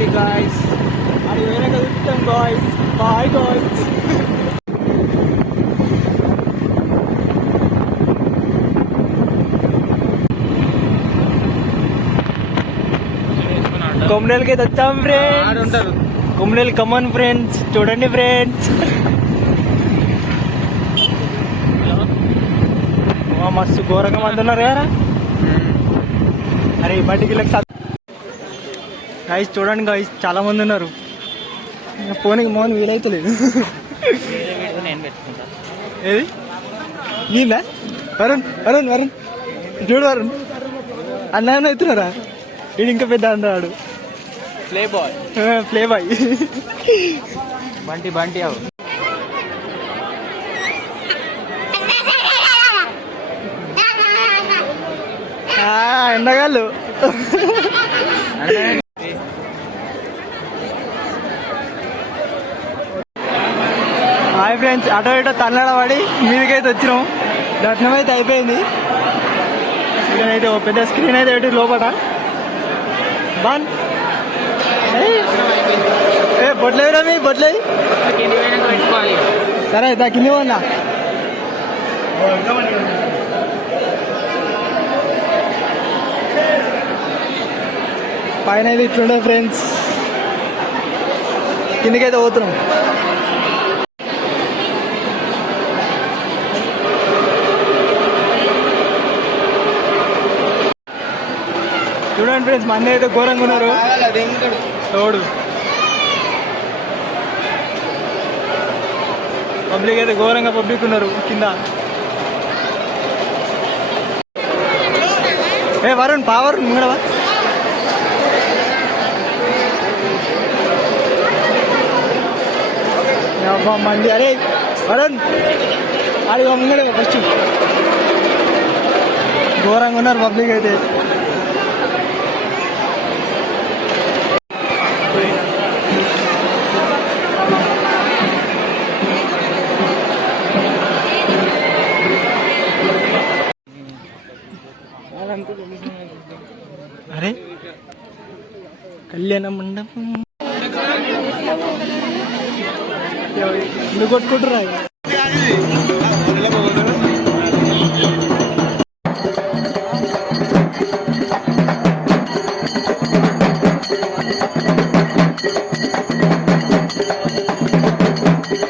Finally guys అది వేరే కలుపుతాం గాయ్స్. Bye guys. కొమ్మినేలకి అయితే వచ్చాం ఫ్రెండ్స్. కొమ్మినేలు కమన్ ఫ్రెండ్స్, చూడండి ఫ్రెండ్స్. మస్తు ఘోరంగా మంది ఉన్నారు కదా. అరే బయటికి గైస్ చూడండి గైస్, చాలా మంది ఉన్నారు. ఫోన్కి మోహన్ వీలైతలేదు. ఏది వీళ్ళ వరుణ్ వరుణ్ వరుణ్ చూడు వరుణ్ అన్న అవుతున్నారా. వీడు ఇంకా పెద్ద అన్నాడు. ప్లే బాయ్ బంటి బంటి అవు. ఎండగాళ్ళు. హాయ్ ఫ్రెండ్స్, అటో ఇటో తన్నడబడి మీదకైతే వచ్చినాం. దర్శనం అయితే అయిపోయింది. అయితే ఒక పెద్ద స్క్రీన్ అయితే పెట్టి లోపల బాన్ బొట్లేవిరా మీ బొట్లే. సరే దా కింది పోన్నా. పైన అయితే ఇట్లుండే ఫ్రెండ్స్, కిందికైతే పోతున్నాం. చూడండి ఫ్రెండ్స్, మంది అయితే ఘోరంగా ఉన్నారు. తోడు పబ్లిక్ అయితే ఘోరంగా పబ్లిక్ ఉన్నారు కింద. ఏ వరుణ్ పావర్ ముంగడవా. మంది అరే వరుణ్ అడిగా ముంగడే ఫస్ట్. ఘోరంగా ఉన్నారు పబ్లిక్ అయితే. అరే కళ్యాణ మండపం ఎందుకు కొట్టుకుంటురా.